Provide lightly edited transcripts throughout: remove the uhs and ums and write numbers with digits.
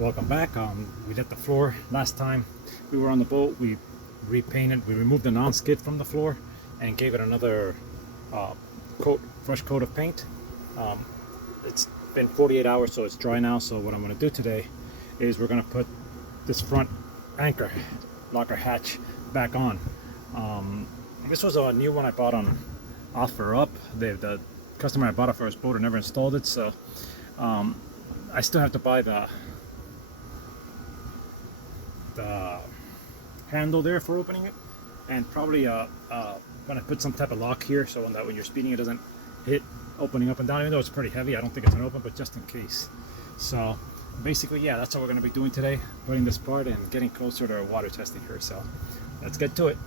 Welcome back. We did the floor last time we were on the boat. We repainted, we removed the non-skid from the floor and gave it another fresh coat of paint. It's been 48 hours, so it's dry now. So what I'm going to do today is we're going to put this front anchor locker hatch back on. This was a new one I bought on OfferUp. The customer I bought it for his boat never installed it, so I still have to buy the handle there for opening it, and probably gonna put some type of lock here so that when you're speeding it doesn't hit opening up and down, even though it's pretty heavy. I don't think it's gonna open, but just in case. So basically, yeah, that's what we're gonna be doing today, putting this part and getting closer to water testing here. So let's get to it.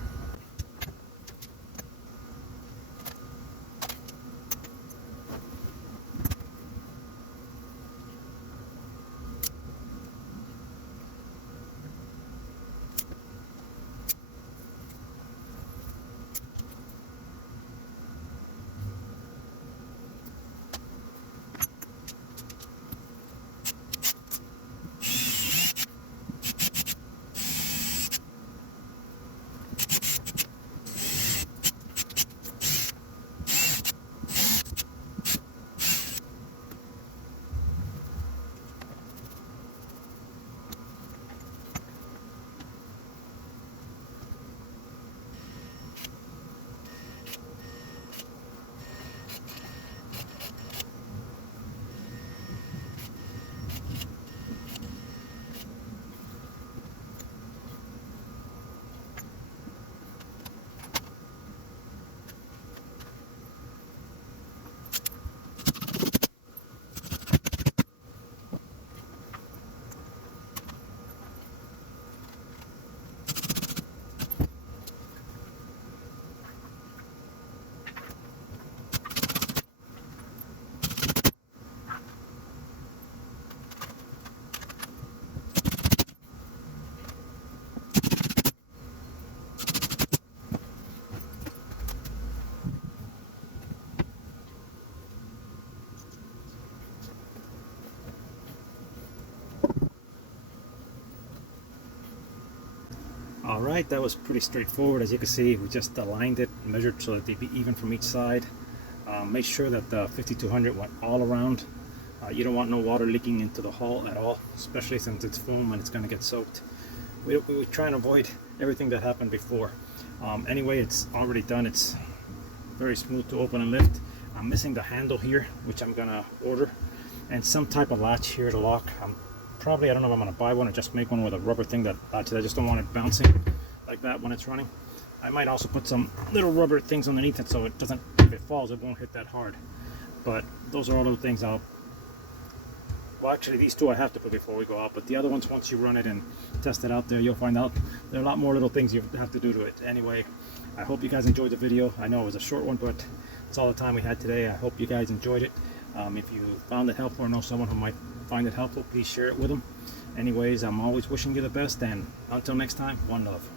Alright, that was pretty straightforward. As you can see, we just aligned it, measured so that they'd be even from each side. Make sure that the 5200 went all around. You don't want no water leaking into the hull at all, especially since it's foam and it's going to get soaked. We try and avoid everything that happened before. Anyway, it's already done. It's very smooth to open and lift. I'm missing the handle here, which I'm going to order, and some type of latch here to lock. I don't know if I'm going to buy one or just make one with a rubber thing that latches. I just don't want it bouncing like that when it's running. I might also put some little rubber things underneath it so it doesn't, if it falls, it won't hit that hard. But those are all little things well, actually these two I have to put before we go out, but the other ones, once you run it and test it out there, you'll find out there are a lot more little things you have to do to it. Anyway, I hope you guys enjoyed the video. I know it was a short one, but it's all the time we had today. I hope you guys enjoyed it. If you found it helpful or know someone who might find it helpful, please share it with them. Anyways, I'm always wishing you the best, and until next time, one love.